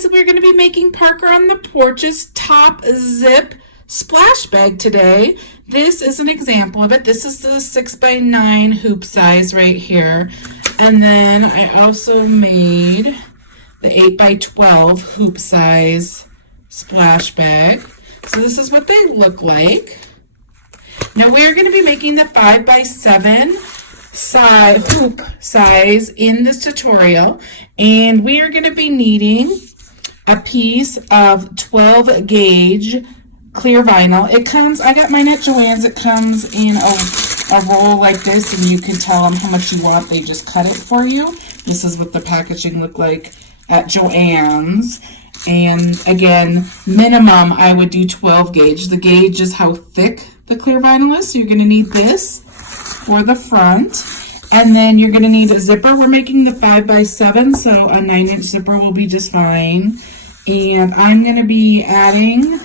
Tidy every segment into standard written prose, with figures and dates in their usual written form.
guys, we're going to be making Parker on the Porch's top zip splash bag today. This is an example of it. This is the 6x9 hoop size right here. And then I also made the 8x12 hoop size splash bag. So this is what they look like. Now we're going to be making the 5x7 side hoop size in this tutorial, and we are going to be needing a piece of 12 gauge clear vinyl. It comes, I got mine at Joann's, it comes in a roll like this, and you can tell them how much you want. They just cut it for you. This is what the packaging looked like at Joann's. And again, minimum I would do 12 gauge. The gauge is how thick the clear vinyl is, so you're going to need this for the front. And then you're going to need a zipper. We're making the 5x7, so a 9-inch zipper will be just fine. And I'm going to be adding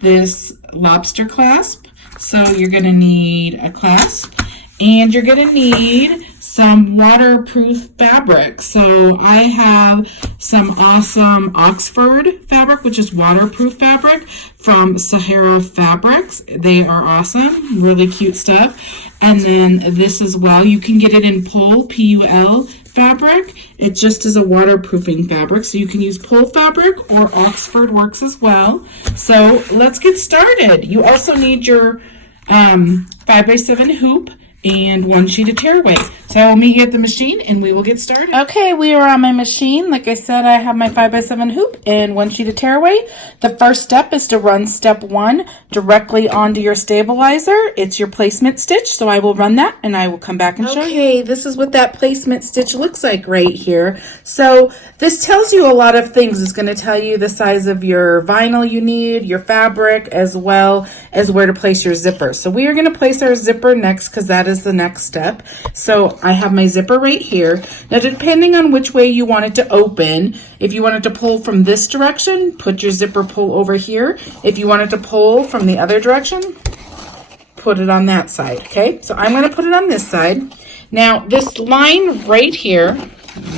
this lobster clasp. So you're going to need a clasp, and you're going to need some waterproof fabric. So I have some awesome Oxford fabric, which is waterproof fabric from SAHARA fabrics. They are awesome, really cute stuff. And then this as well, you can get it in Pull, P-U-L fabric. It just is a waterproofing fabric, so you can use Pull fabric or Oxford works as well. So let's get started. You also need your 5x7 hoop and one sheet of tearaway. So I will meet you at the machine and we will get started. Okay, we are on my machine. Like I said, I have my 5x7 hoop and one sheet of tearaway. The first step is to run step 1 directly onto your stabilizer. It's your placement stitch, so I will run that and I will come back and show you. Okay, this is what that placement stitch looks like right here. So this tells you a lot of things. It's going to tell you the size of your vinyl you need, your fabric, as well as where to place your zipper. So we are going to place our zipper next because that is the next step. So I have my zipper right here. Now, depending on which way you want it to open, if you want it to pull from this direction, put your zipper pull over here. If you want it to pull from the other direction, put it on that side, okay? So I'm going to put it on this side. Now, this line right here,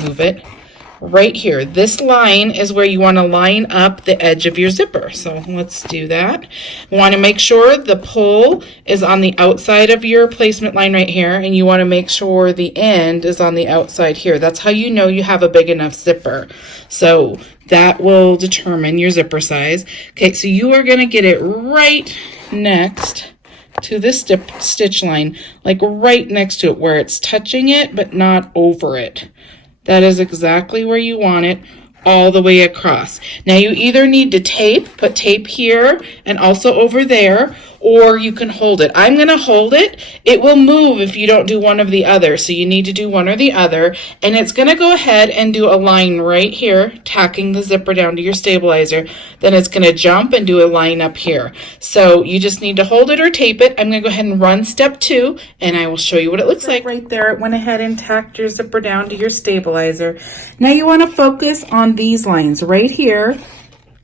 move it, right here. This line is where you want to line up the edge of your zipper. So let's do that. You want to make sure the pull is on the outside of your placement line right here, and you want to make sure the end is on the outside here. That's how you know you have a big enough zipper. So that will determine your zipper size. Okay, so you are going to get it right next to this stitch line, like right next to it where it's touching it but not over it. That is exactly where you want it, all the way across. Now you either need to put tape here and also over there, or you can hold it. I'm going to hold it. It will move if you don't do one of the other, so you need to do one or the other. And it's going to go ahead and do a line right here, tacking the zipper down to your stabilizer. Then it's going to jump and do a line up here. So you just need to hold it or tape it. I'm going to go ahead and run step 2, and I will show you what it looks like. Right there, it went ahead and tacked your zipper down to your stabilizer. Now you want to focus on these lines right here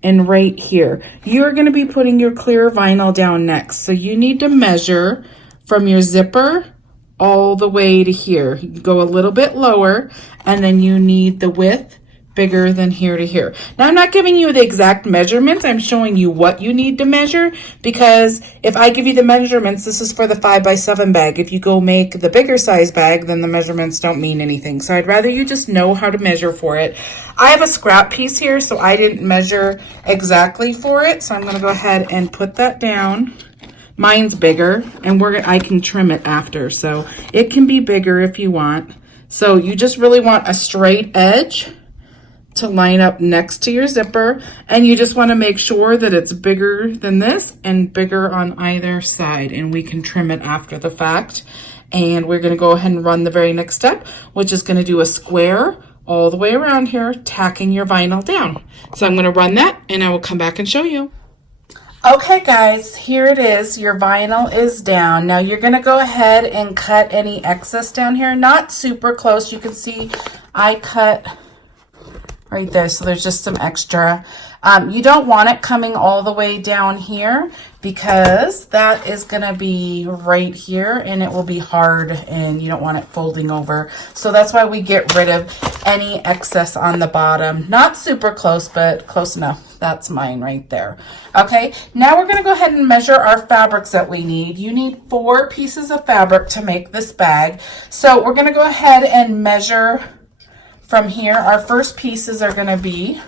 and right here. You're going to be putting your clear vinyl down next. So you need to measure from your zipper all the way to here. You go a little bit lower, and then you need the width bigger than here to here. Now, I'm not giving you the exact measurements. I'm showing you what you need to measure, because if I give you the measurements, this is for the 5x7 bag. If you go make the bigger size bag, then the measurements don't mean anything. So I'd rather you just know how to measure for it. I have a scrap piece here, so I didn't measure exactly for it. So I'm going to go ahead and put that down. Mine's bigger, and I can trim it after, so it can be bigger if you want. So you just really want a straight edge to line up next to your zipper, and you just want to make sure that it's bigger than this and bigger on either side, and we can trim it after the fact. And we're going to go ahead and run the very next step, which is going to do a square all the way around here, tacking your vinyl down. So I'm going to run that, and I will come back and show you. Okay guys, here it is. Your vinyl is down. Now you're going to go ahead and cut any excess down here, not super close. You can see I cut right there, so there's just some extra. You don't want it coming all the way down here because that is going to be right here and it will be hard and you don't want it folding over. So that's why we get rid of any excess on the bottom. Not super close, but close enough. That's mine right there. Okay, now we're going to go ahead and measure our fabrics that we need. You need 4 pieces of fabric to make this bag. So we're going to go ahead and measure from here. Our first pieces are going to be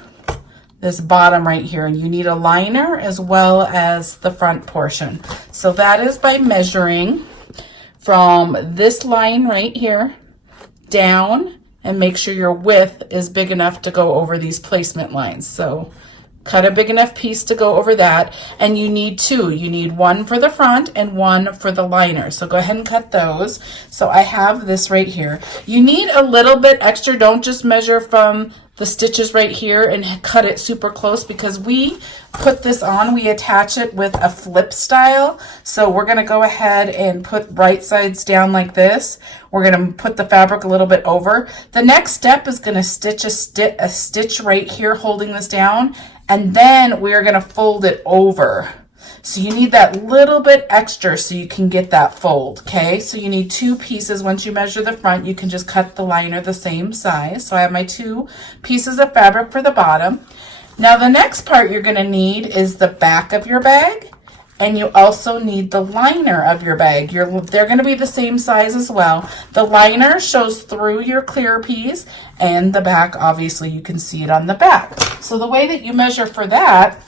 this bottom right here, and you need a liner as well as the front portion. So that is by measuring from this line right here down, and make sure your width is big enough to go over these placement lines. So cut a big enough piece to go over that, and you need 2. You need 1 for the front and 1 for the liner. So go ahead and cut those. So I have this right here. You need a little bit extra. Don't just measure from the stitches right here and cut it super close, because we put this on, we attach it with a flip style. So we're going to go ahead and put right sides down like this. We're going to put the fabric a little bit over. The next step is going to stitch a stitch right here holding this down, and then we're going to fold it over. So you need that little bit extra so you can get that fold, okay? So you need 2 pieces. Once you measure the front, you can just cut the liner the same size. So I have my 2 pieces of fabric for the bottom. Now the next part you're going to need is the back of your bag, and you also need the liner of your bag. They're going to be the same size as well. The liner shows through your clear piece, and the back, obviously, you can see it on the back. So the way that you measure for that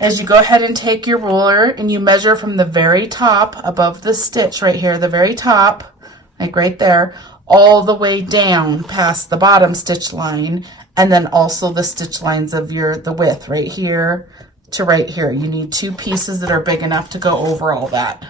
is you go ahead and take your ruler and you measure from the very top above the stitch right here, the very top, like right there, all the way down past the bottom stitch line, and then also the stitch lines of the width right here to right here. You need 2 pieces that are big enough to go over all that,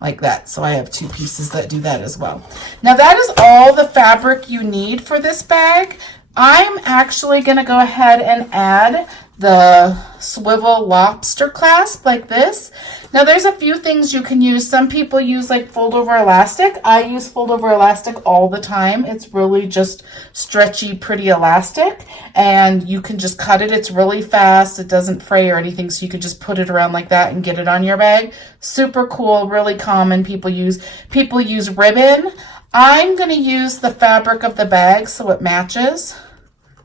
like that. So I have 2 pieces that do that as well. Now that is all the fabric you need for this bag. I'm actually going to go ahead and add the swivel lobster clasp like this. Now there's a few things you can use. Some people use like fold over elastic. I use fold over elastic all the time. It's really just stretchy, pretty elastic, and you can just cut it. It's really fast. It doesn't fray or anything, so you could just put it around like that and get it on your bag. Super cool, really common. People use ribbon. I'm going to use the fabric of the bag so it matches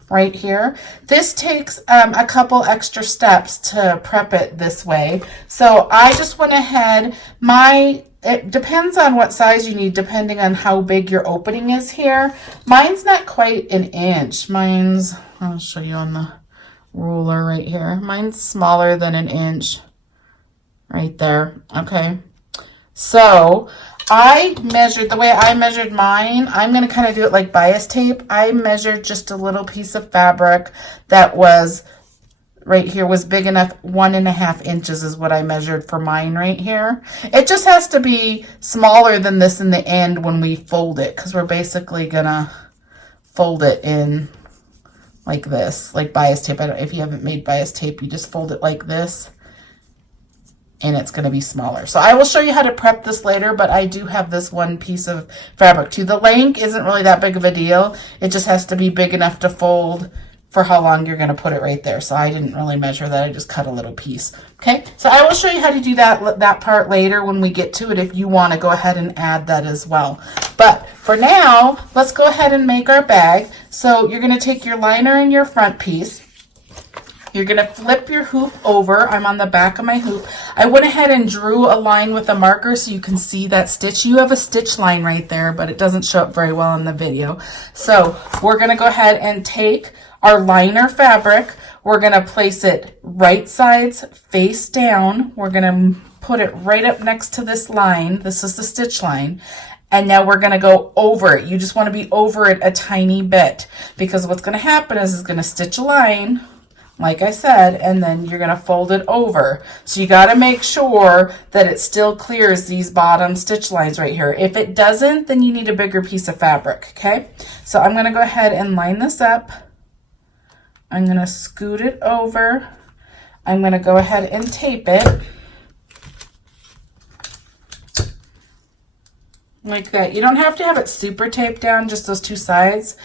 right here. This takes a couple extra steps to prep it this way. So I just went ahead, it depends on what size you need depending on how big your opening is here. Mine's not quite an inch. I'll show you on the ruler right here. Mine's smaller than an inch right there. Okay. So the way I measured mine, I'm going to kind of do it like bias tape. I measured just a little piece of fabric that was right here, was big enough. 1.5 inches is what I measured for mine right here. It just has to be smaller than this in the end when we fold it, because we're basically going to fold it in like this, like bias tape. If you haven't made bias tape, you just fold it like this, and it's going to be smaller. So I will show you how to prep this later, but I do have this one piece of fabric too. The length isn't really that big of a deal. It just has to be big enough to fold for how long you're going to put it right there. So I didn't really measure that. I just cut a little piece. Okay, so I will show you how to do that part later when we get to it, if you want to go ahead and add that as well. But for now, let's go ahead and make our bag. So you're going to take your liner and your front piece. You're going to flip your hoop over. I'm on the back of my hoop. I went ahead and drew a line with a marker so you can see that stitch. You have a stitch line right there, but it doesn't show up very well in the video. So we're going to go ahead and take our liner fabric. We're going to place it right sides face down. We're going to put it right up next to this line. This is the stitch line. And now we're going to go over it. You just want to be over it a tiny bit, because what's going to happen is it's going to stitch a line, like I said, and then you're going to fold it over. So you got to make sure that it still clears these bottom stitch lines right here. If it doesn't, then you need a bigger piece of fabric, okay? So I'm going to go ahead and line this up. I'm going to scoot it over. I'm going to go ahead and tape it like that. You don't have to have it super taped down, just those 2 sides,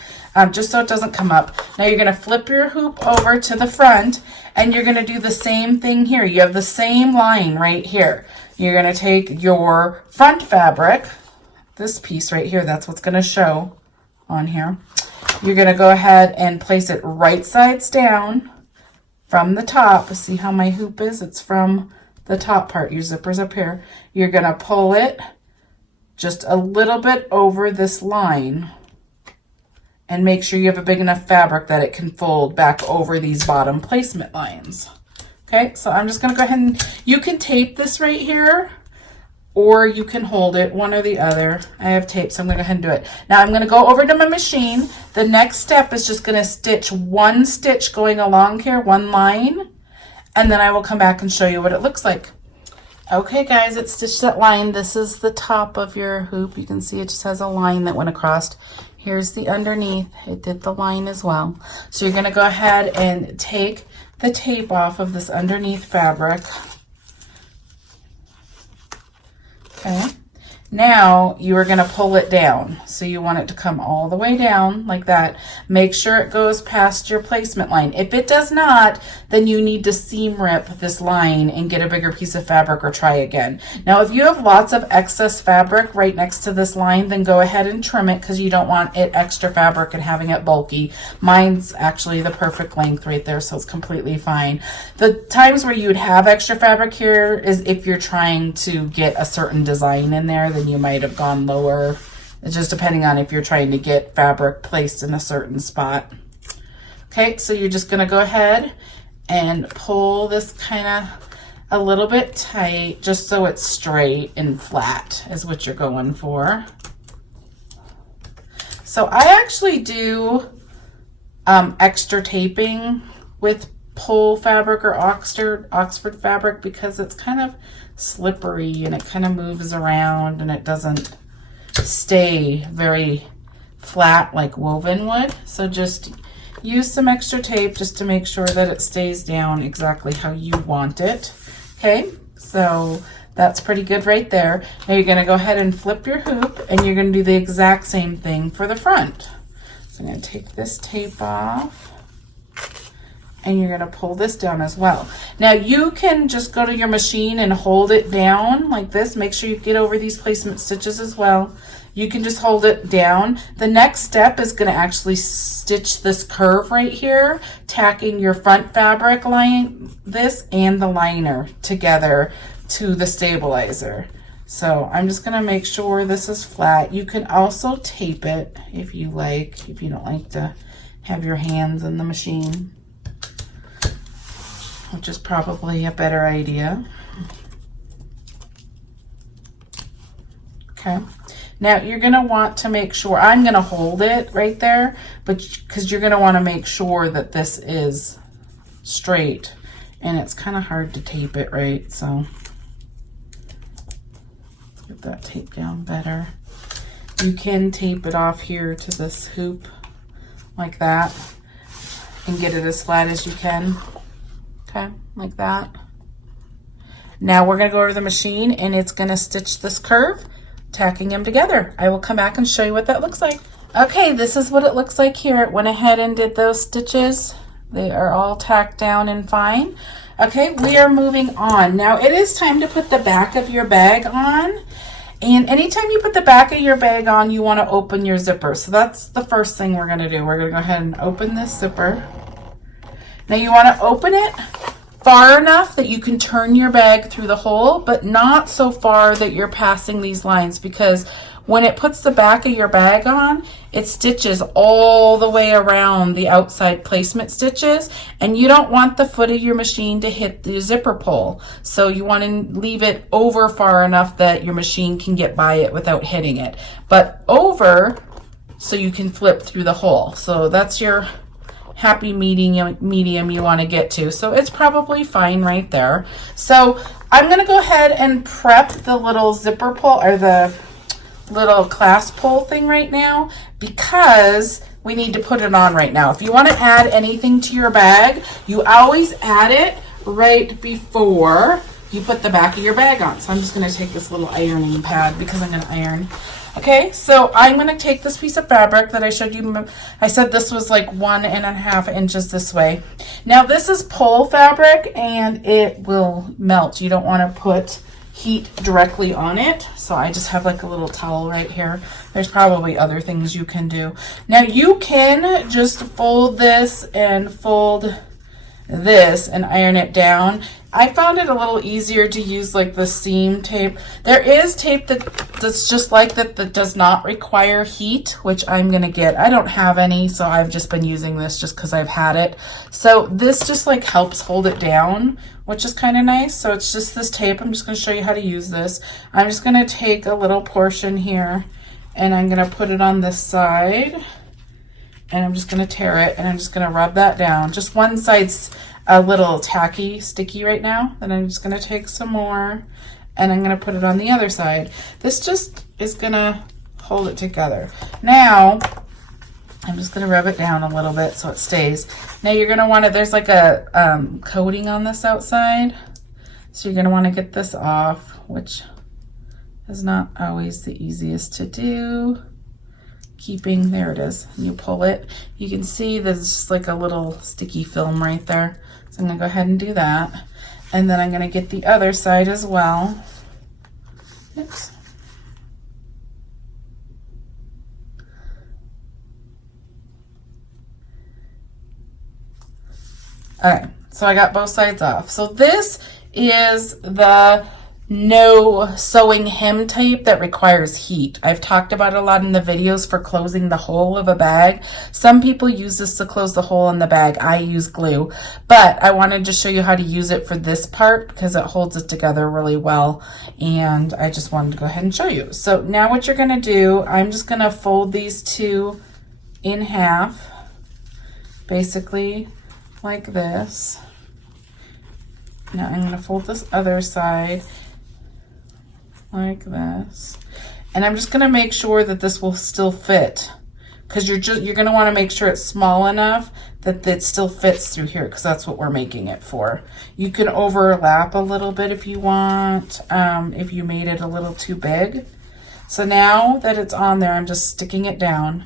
just so it doesn't come up. Now you're going to flip your hoop over to the front, And you're going to do the same thing here. You have the same line right here. You're going to take your front fabric, this piece right here, that's what's going to show on here. You're going to go ahead and place it right sides down from the top. See how my hoop is? It's from the top part. Your zipper's up here. You're going to pull it just a little bit over this line and make sure you have a big enough fabric that it can fold back over these bottom placement lines. Okay, so I'm just going to go ahead and, you can tape this right here, or you can hold it, one or the other. I have tape, so I'm going to go ahead and do it. Now I'm going to go over to my machine. The next step is just going to stitch one stitch going along here, one line, and then I will come back and show you what it looks like. Okay guys, it stitched that line. This is the top of your hoop. You can see it just has a line that went across. Here's the underneath. It did the line as well. So you're going to go ahead and take the tape off of this underneath fabric. Okay. Now you are going to pull it down. So you want it to come all the way down like that. Make sure it goes past your placement line. If it does not, then you need to seam rip this line and get a bigger piece of fabric or try again. Now if you have lots of excess fabric right next to this line, then go ahead and trim it because you don't want it extra fabric and having it bulky. Mine's actually the perfect length right there, so it's completely fine. The times where you'd have extra fabric here is if you're trying to get a certain design in there, then you might have gone lower. It's just depending on if you're trying to get fabric placed in a certain spot. Okay, so you're just going to go ahead and pull this kind of a little bit tight just so it's straight and flat is what you're going for. So I actually do extra taping with pull fabric or Oxford fabric because it's kind of slippery and it kind of moves around and it doesn't stay very flat like woven would. So just use some extra tape just to make sure that it stays down exactly how you want it. Okay, so that's pretty good right there. Now you're going to go ahead and flip your hoop and you're going to do the exact same thing for the front. So I'm going to take this tape off. And you're going to pull this down as well. Now you can just go to your machine and hold it down like this. Make sure you get over these placement stitches as well. You can just hold it down. The next step is going to actually stitch this curve right here, tacking your front fabric line, this and the liner together to the stabilizer. So I'm just going to make sure this is flat. You can also tape it if you like, if you don't like to have your hands in the machine, which is probably a better idea. Okay, now you're going to want to make sure, I'm going to hold it right there, but because you're going to want to make sure that this is straight, and it's kind of hard to tape it right, so get that tape down better. You can tape it off here to this hoop like that and get it as flat as you can. Okay, like that. Now we're going to go over the machine and it's going to stitch this curve, tacking them together. I will come back and show you what that looks like. Okay, this is what it looks like here. It went ahead and did those stitches. They are all tacked down and fine. Okay, we are moving on. Now it is time to put the back of your bag on. And anytime you put the back of your bag on, you want to open your zipper. So that's the first thing we're going to do. We're going to go ahead and open this zipper. Now you want to open it far enough that you can turn your bag through the hole, but not so far that you're passing these lines, because when it puts the back of your bag on, it stitches all the way around the outside placement stitches, and you don't want the foot of your machine to hit the zipper pull. So you want to leave it over far enough that your machine can get by it without hitting it, but over so you can flip through the hole. So that's your happy medium you want to get to. So it's probably fine right there. So I'm going to go ahead and prep the little zipper pull, or the little clasp pull thing right now, because we need to put it on right now. If you want to add anything to your bag, you always add it right before you put the back of your bag on. So I'm just going to take this little ironing pad because I'm going to iron. Okay, so I'm going to take this piece of fabric that I showed you. I said this was like 1.5 inches this way. Now this is pole fabric and it will melt. You don't want to put heat directly on it. So I just have like a little towel right here. There's probably other things you can do. Now you can just fold this and fold this and iron it down. I found it a little easier to use like the seam tape. There is tape that's just like that does not require heat, which I'm gonna get. I don't have any, so I've just been using this just because I've had it. So this just like helps hold it down, which is kind of nice. So it's just this tape. I'm just gonna show you how to use this. I'm just gonna take a little portion here and I'm gonna put it on this side. And I'm just going to tear it and I'm just going to rub that down. Just one side's a little tacky, sticky right now. Then I'm just going to take some more and I'm going to put it on the other side. This just is going to hold it together. Now, I'm just going to rub it down a little bit so it stays. Now you're going to want to, there's like a coating on this outside. So you're going to want to get this off, which is not always the easiest to do. Keeping, there it is, you pull it, you can see there's just like a little sticky film right there. So I'm gonna go ahead and do that, and then I'm gonna get the other side as well. Oops. All right, so I got both sides off. So this is the no sewing hem tape that requires heat. I've talked about it a lot in the videos for closing the hole of a bag. Some people use this to close the hole in the bag. I use glue, but I wanted to show you how to use it for this part because it holds it together really well, and I just wanted to go ahead and show you. So now what you're going to do, I'm just going to fold these two in half, basically like this. Now I'm going to fold this other side like this, and I'm just going to make sure that this will still fit, because you're going to want to make sure it's small enough that it still fits through here, because that's what we're making it for. You can overlap a little bit if you want, if you made it a little too big. So now that it's on there, I'm just sticking it down.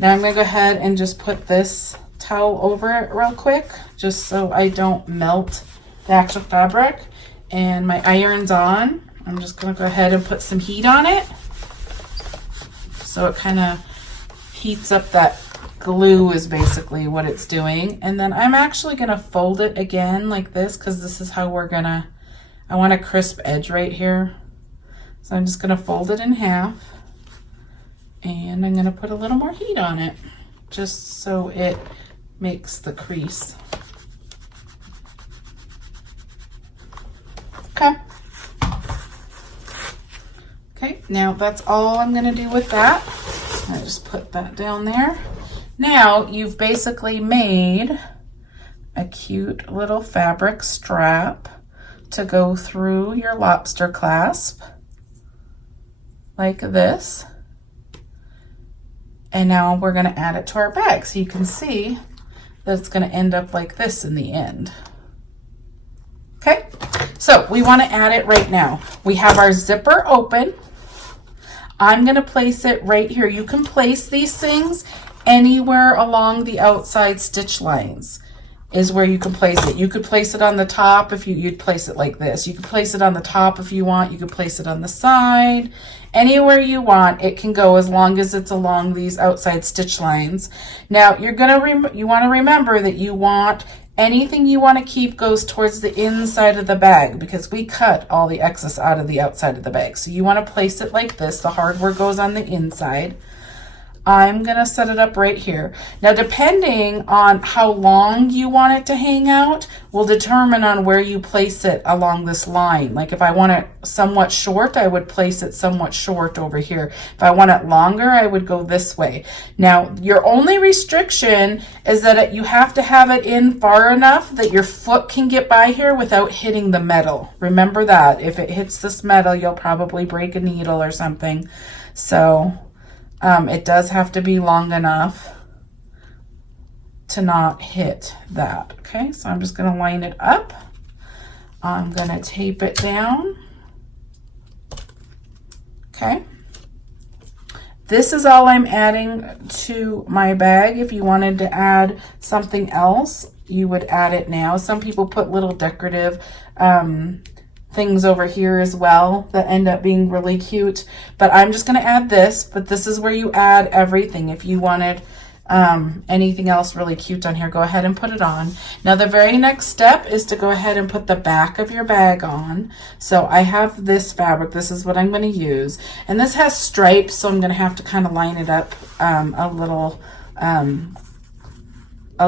Now I'm going to go ahead and just put this towel over it real quick, just so I don't melt the actual fabric. And my iron's on. I'm just going to go ahead and put some heat on it, so it kind of heats up. That glue is basically what it's doing. And then I'm actually going to fold it again like this, because this is how we're going to, I want a crisp edge right here. So I'm just going to fold it in half, and I'm going to put a little more heat on it just so it makes the crease. Okay. Okay, now that's all I'm going to do with that. I just put that down there. Now you've basically made a cute little fabric strap to go through your lobster clasp like this. And now we're going to add it to our bag, so you can see that it's going to end up like this in the end. Okay, so we want to add it right now. We have our zipper open. I'm going to place it right here. You can place these things anywhere along the outside stitch lines is where you can place it. You could place it on the top if you'd place it like this. You could place it on the top if you want. You could place it on the side. Anywhere you want, it can go, as long as it's along these outside stitch lines. Now, you want to remember that you want anything you want to keep goes towards the inside of the bag, because we cut all the excess out of the outside of the bag. So you want to place it like this. The hardware goes on the inside. I'm going to set it up right here. Now, depending on how long you want it to hang out will determine on where you place it along this line. Like if I want it somewhat short, I would place it somewhat short over here. If I want it longer, I would go this way. Now, your only restriction is that you have to have it in far enough that your foot can get by here without hitting the metal. Remember that. If it hits this metal, you'll probably break a needle or something. So it does have to be long enough to not hit that. Okay, so I'm just going to line it up. I'm going to tape it down. Okay, This is all I'm adding to my bag. If you wanted to add something else, you would add it now. Some people put little decorative things over here as well that end up being really cute. But I'm just going to add this, but this is where you add everything. If you wanted anything else really cute on here, go ahead and put it on. Now the very next step is to go ahead and put the back of your bag on. So I have this fabric. This is what I'm going to use, and this has stripes, so I'm going to have to kind of line it up a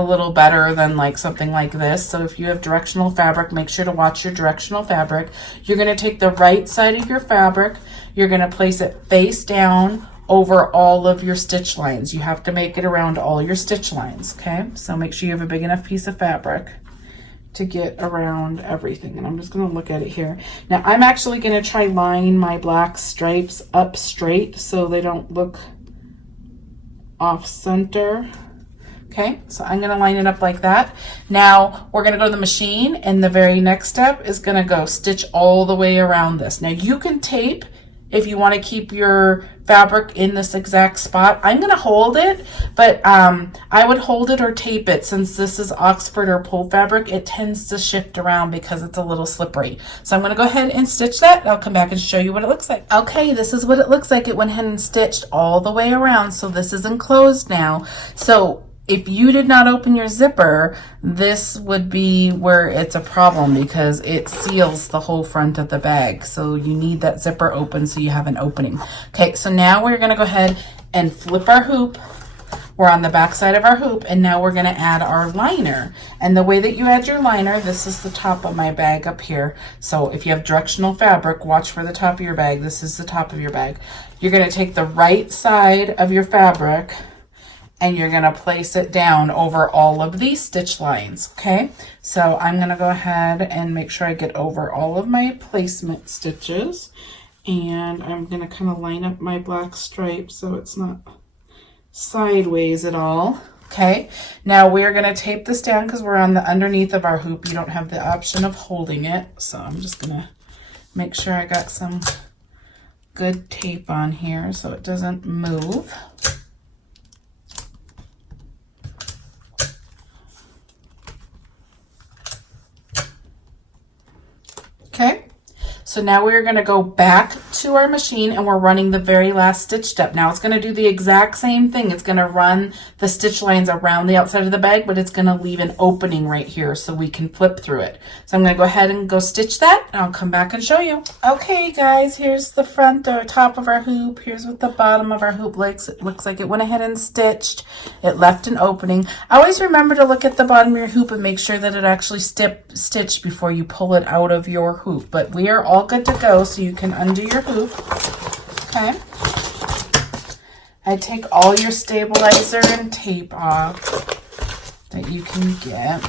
little better than like something like this. So if you have directional fabric, make sure to watch your directional fabric. You're going to take the right side of your fabric, you're going to place it face down over all of your stitch lines. You have to make it around all your stitch lines, okay? So make sure you have a big enough piece of fabric to get around everything. And I'm just gonna look at it here. Now I'm actually gonna try line my black stripes up straight so they don't look off center. Okay, so I'm gonna line it up like that. Now we're gonna go to the machine, and the very next step is gonna go stitch all the way around this. Now you can tape if you want to keep your fabric in this exact spot. I'm going to hold it, but I would hold it or tape it. Since this is Oxford or pull fabric, it tends to shift around because it's a little slippery. So I'm going to go ahead and stitch that. I'll come back and show you what it looks like. Okay, this is what it looks like. It went ahead and stitched all the way around. So this is enclosed now. So if you did not open your zipper, this would be where it's a problem because it seals the whole front of the bag. So you need that zipper open so you have an opening. Okay, so now we're gonna go ahead and flip our hoop. We're on the back side of our hoop, and now we're gonna add our liner. And the way that you add your liner, this is the top of my bag up here. So if you have directional fabric, watch for the top of your bag. This is the top of your bag. You're gonna take the right side of your fabric and you're gonna place it down over all of these stitch lines, okay? So I'm gonna go ahead and make sure I get over all of my placement stitches, and I'm gonna kind of line up my black stripe so it's not sideways at all, okay? Now we're gonna tape this down because we're on the underneath of our hoop. You don't have the option of holding it, so I'm just gonna make sure I got some good tape on here so it doesn't move. Okay, so now we're going to go back to our machine and we're running the very last stitch step. Now it's going to do the exact same thing. It's going to run the stitch lines around the outside of the bag, but it's going to leave an opening right here so we can flip through it. So I'm going to go ahead and go stitch that, and I'll come back and show you. Okay guys, here's the front or top of our hoop. Here's what the bottom of our hoop looks. It looks like it went ahead and stitched. It left an opening. Always remember to look at the bottom of your hoop and make sure that it actually stitched before you pull it out of your hoop. But we are all good to go, so you can undo your hoop. Okay. I take all your stabilizer and tape off that you can get.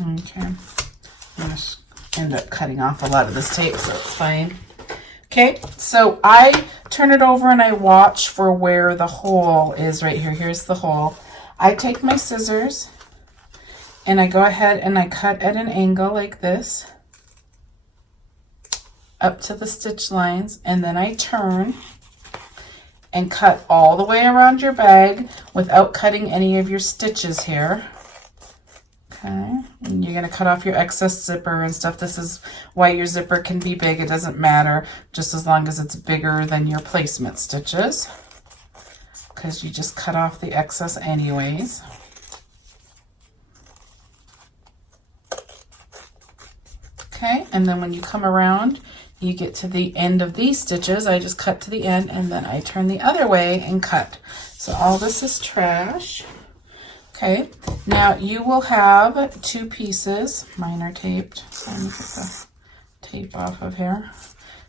Okay. I'm going to end up cutting off a lot of this tape, so it's fine. Okay, so I turn it over and I watch for where the hole is right here. Here's the hole. I take my scissors and I go ahead and I cut at an angle like this up to the stitch lines, and then I turn and cut all the way around your bag without cutting any of your stitches here. Okay, and you're going to cut off your excess zipper and stuff. This is why your zipper can be big. It doesn't matter, just as long as it's bigger than your placement stitches, because you just cut off the excess anyways. Okay, and then when you come around, you get to the end of these stitches. I just cut to the end, and then I turn the other way and cut. So all this is trash. Okay, now you will have two pieces. Mine are taped. So let me get the tape off of here.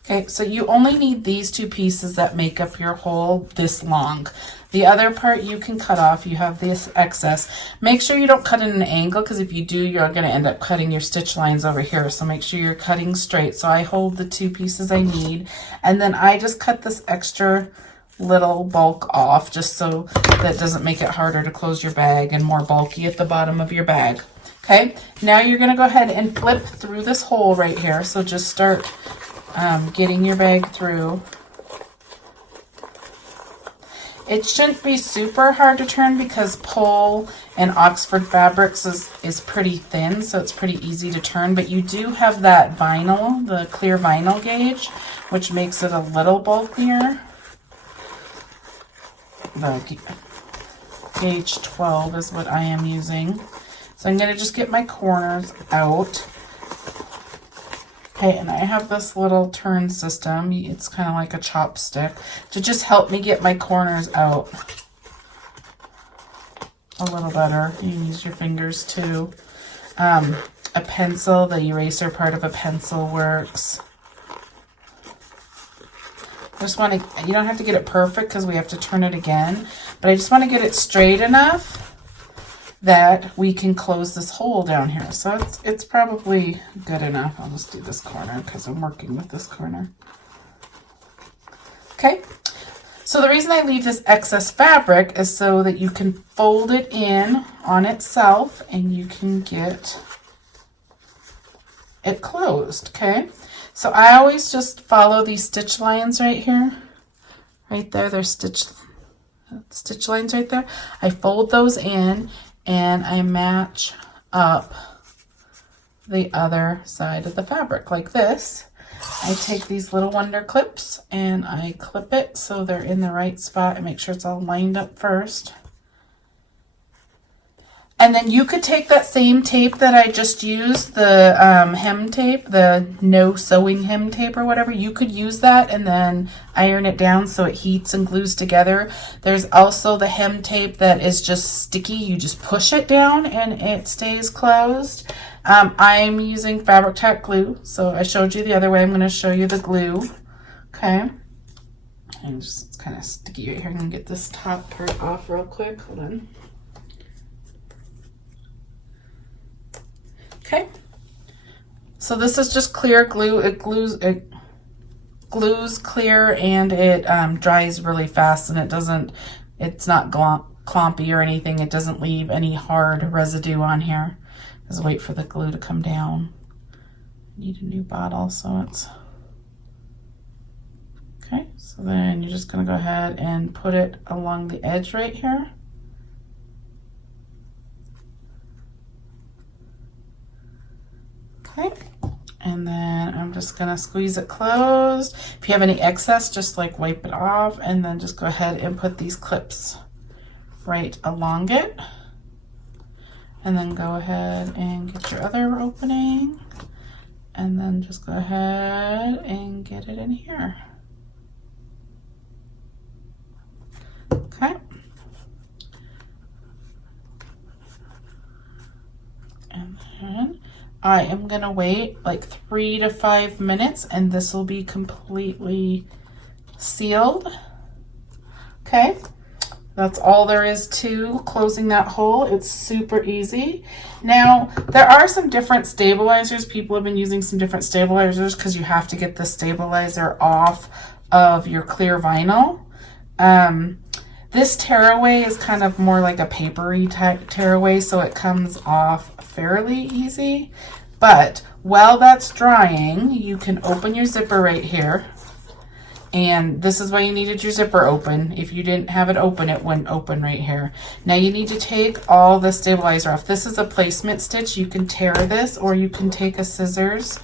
Okay, so you only need these two pieces that make up your hole this long. The other part you can cut off. You have this excess. Make sure you don't cut in an angle, because if you do, you're going to end up cutting your stitch lines over here. So make sure you're cutting straight. So I hold the two pieces I need, and then I just cut this extra little bulk off just so that doesn't make it harder to close your bag and more bulky at the bottom of your bag. Okay, now you're going to go ahead and flip through this hole right here. So just start getting your bag through. It shouldn't be super hard to turn because Pole and Oxford Fabrics is pretty thin, so it's pretty easy to turn. But you do have that vinyl, the clear vinyl gauge, which makes it a little bulkier. The gauge 12 is what I am using. So I'm going to just get my corners out. Okay, and I have this little turn system. It's kind of like a chopstick to just help me get my corners out a little better. You can use your fingers too. A pencil, the eraser part of a pencil works. I just want to, you don't have to get it perfect because we have to turn it again, but I just want to get it straight enough that we can close this hole down here. So it's probably good enough. I'll just do this corner because I'm working with this corner. Okay, so the reason I leave this excess fabric is so that you can fold it in on itself and you can get it closed. Okay, so I always just follow these stitch lines right here. Right there, there's stitch lines right there. I fold those in and I match up the other side of the fabric like this. I take these little wonder clips and I clip it so they're in the right spot and make sure it's all lined up first. And then you could take that same tape that I just used, the hem tape, the no sewing hem tape or whatever. You could use that and then iron it down so it heats and glues together. There's also the hem tape that is just sticky. You just push it down and it stays closed. I'm using fabric tack glue. So I showed you the other way. I'm going to show you the glue. Okay. And just, it's kind of sticky right here. I'm going to get this top part off real quick. Hold on. Okay, so this is just clear glue. It glues clear and it dries really fast, and it's not clumpy or anything. It doesn't leave any hard residue on here. Just wait for the glue to come down. Need a new bottle, so it's okay. So then you're just going to go ahead and put it along the edge right here. Okay, and then I'm just gonna squeeze it closed. If you have any excess, just like wipe it off, and then just go ahead and put these clips right along it. And then go ahead and get your other opening, and then just go ahead and get it in here. Okay. And then I am going to wait like 3 to 5 minutes and this will be completely sealed. Okay, that's all there is to closing that hole. It's super easy. Now, there are some different stabilizers. People have been using some different stabilizers because you have to get the stabilizer off of your clear vinyl. This tearaway is kind of more like a papery type tearaway, so it comes off fairly easy. But while that's drying, you can open your zipper right here. And this is why you needed your zipper open. If you didn't have it open, it wouldn't open right here. Now you need to take all the stabilizer off. This is a placement stitch. You can tear this, or you can take a scissors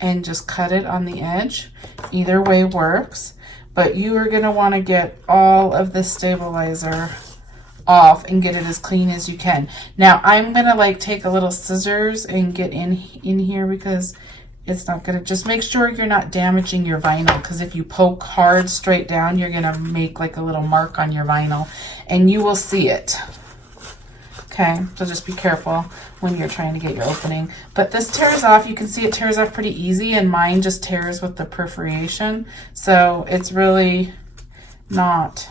and just cut it on the edge. Either way works. But you are going to want to get all of the stabilizer off and get it as clean as you can. Now I'm going to like take a little scissors and get in here because it's not going to, just make sure you're not damaging your vinyl, because if you poke hard straight down, you're going to make like a little mark on your vinyl and you will see it. Okay, so just be careful when you're trying to get your opening. But this tears off. You can see it tears off pretty easy, and mine just tears with the perforation. So it's really not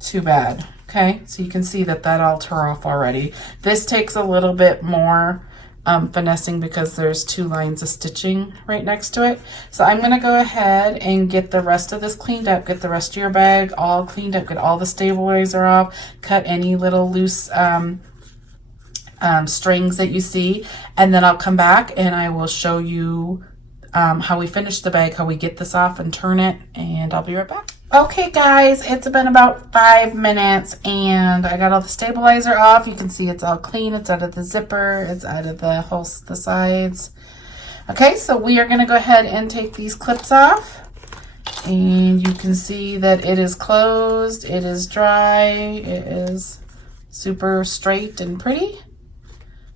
too bad. Okay, so you can see that all tore off already. This takes a little bit more finessing because there's 2 lines of stitching right next to it. So I'm going to go ahead and get the rest of this cleaned up, get the rest of your bag all cleaned up, get all the stabilizer off, cut any little loose strings that you see, and then I'll come back and I will show you how we finish the bag, how we get this off and turn it, and I'll be right back. Okay guys, it's been about 5 minutes and I got all the stabilizer off. You can see it's all clean. It's out of the zipper. It's out of the the sides. Okay, so we are going to go ahead and take these clips off. And you can see that it is closed. It is dry. It is super straight and pretty.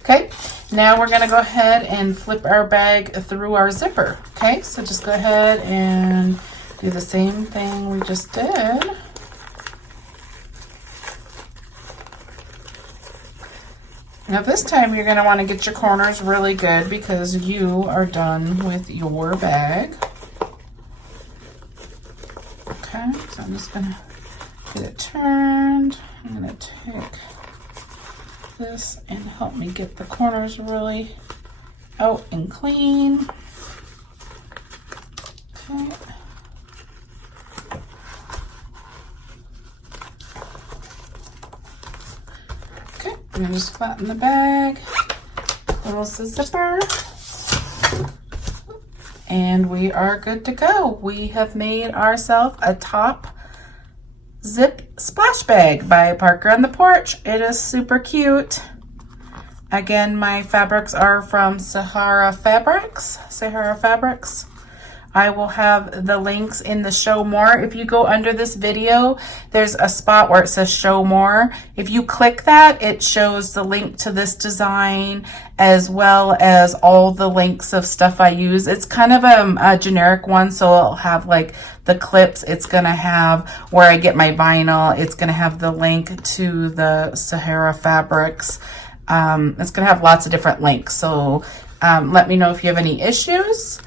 Okay, now we're going to go ahead and flip our bag through our zipper. Okay, so just go ahead and do the same thing we just did. Now this time you're going to want to get your corners really good because you are done with your bag. Okay, so I'm just going to get it turned. I'm going to take this and help me get the corners really out and clean. Okay. Okay, I'm going to just flatten the bag, close the zipper, and we are good to go. We have made ourselves a top zip splash bag by Parker on the Porch. It is super cute. Again, my fabrics are from SAHARA Fabrics. I will have the links in the show more. If you go under this video, there's a spot where it says show more. If you click that, it shows the link to this design as well as all the links of stuff I use. It's kind of a generic one, so I'll have like the clips. It's gonna have where I get my vinyl. It's gonna have the link to the SAHARA Fabrics. It's gonna have lots of different links. So let me know if you have any issues.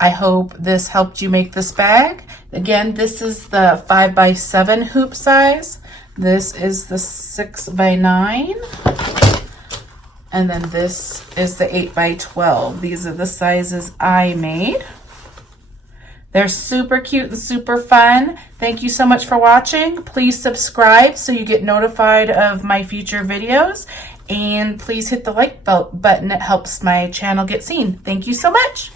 I hope this helped you make this bag. Again, this is the 5x7 hoop size. This is the 6x9. And then this is the 8x12. These are the sizes I made. They're super cute and super fun. Thank you so much for watching. Please subscribe so you get notified of my future videos. And please hit the like button. It helps my channel get seen. Thank you so much.